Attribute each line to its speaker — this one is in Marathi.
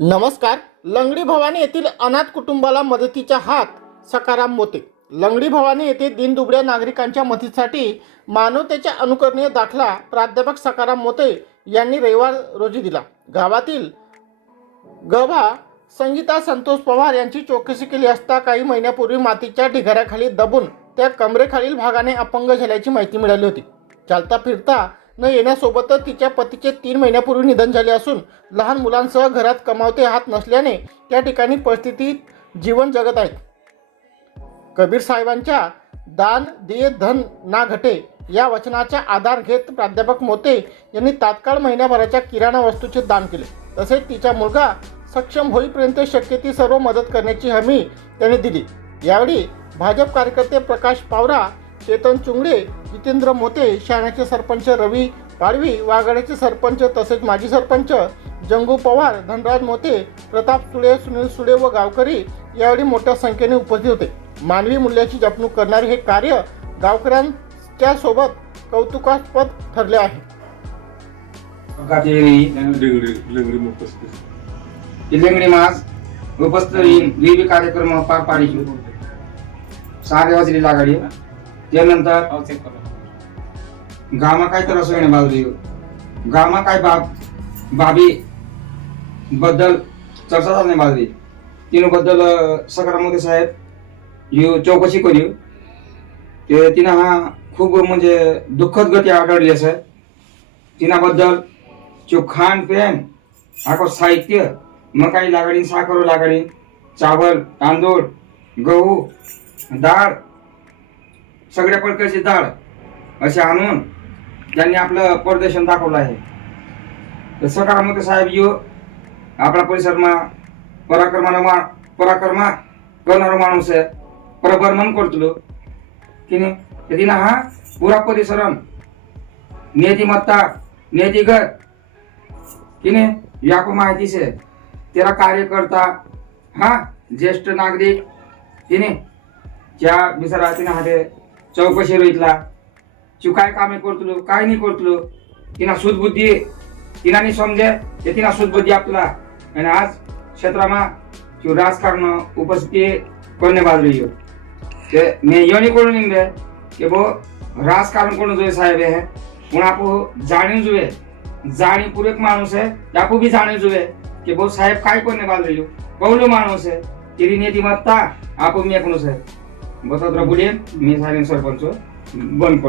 Speaker 1: नमस्कार लंगडी भवानी येथील अनाथ कुटुंबाला मदतीचा हात सकाराम मोते. लंगडी भवानी येथे दिनदुबड्या नागरिकांच्या मदतीसाठी मानवतेच्या अनुकरणीय दाखला प्राध्यापक सकाराम मोते यांनी रविवार रोजी दिला. गावातील गवा संगीता संतोष पवार यांची चौकशी केली असता काही महिन्यापूर्वी मातीच्या ढिगाऱ्याखाली दबून त्या कमरेखालील भागाने अपंग झाल्याची माहिती मिळाली होती. चालता फिरता न येण्यासोबतच तिच्या पतीचे तीन महिन्यापूर्वी निधन झाले असून लहान मुलांसह घरात कमावते हात नसल्याने त्या ठिकाणी परिस्थितीत जीवन जगत आहेत. कबीर साहेबांच्या दान दे धन ना घटे या वचनाचा आधार घेत प्राध्यापक मोते यांनी तात्काळ महिन्याभराच्या किराणा वस्तूचे दान केले. तसेच तिचा मुलगा सक्षम होईपर्यंत शक्य ती सर्व मदत करण्याची हमी त्यांनी दिली. यावेळी भाजप कार्यकर्ते प्रकाश पावरा चेतन चुंगडे जितेंद्र मोते शहाण्याचे सरपंच रवी पाडवी वाघाड्याचे सरपंच तसेच माजी सरपंच जंगू पवार धनराज मोते प्रताप सुळे सुनील सुळे व गावकरी यावेळी मोठ्या संख्येने उपस्थित होते. मानवी मूल्याची जपणूक करणारे हे कार्य गावकऱ्यांच्या सोबत कौतुकास्पद ठरले आहे.
Speaker 2: लिंगडी
Speaker 3: मास उपस्तरीन विविध कार्यक्रम पार पाडियो सारे वाजली लागाडी. त्यानंतर गामा काय तर असं येणे बाजरी गामा काय बाब बाबी बद्दल चर्चा झाली नाही बाजरी तिनं बद्दल सकाराम मोदी साहेब ह्यो चौकशी करी. ते तिनं हा खूप म्हणजे दुःखद गती आढळली असं. तिनाबद्दल जो खान पेन आको साहित्य मकाई लागणी साखर लागणी चावल तांदूळ गहू डाळ सगळ्या प्रकारची डाळ असे आणून त्यांनी आपलं प्रदर्शन दाखवलं आहे. तर सकारात्मक साहेब यो आपला परिसरमा पराक्रमाला मा पराक्रमा करणारा माणूस आहे. परभ्रमण करतलो. की नाही तिनं हा पुरा परिसरम नेतिमत्ता नेतिगत की नाही याको माहितीच आहे. त्याला कार्यकर्ता हा ज्येष्ठ नागरिक की नाही ज्या बिचारा तिने हाते चौकशी रोहितला तू काय कामे करतलो काय नाही करतलो तिना सुदबुद्धी तिनानी समजे ते तिना सुदबुद्धी आपला आणि आज क्षेत्रामा तू राजकारण उपस्थिती करणे बाजू येऊ ते मैं यो नहीं करू निंदे कि वो राजकारण करून जो साहेब है पण आपको जाणीव जुए जाणीवपूर्वक माणूस है आपको भी जाणीव जुए कि वो साहेब काय करणे बाजू येऊ कौलो माणूस है तेरी नीतिमत्ता आपको मी एकूणच आहे बसतराव बुढे मी सारेन सरपंच बंद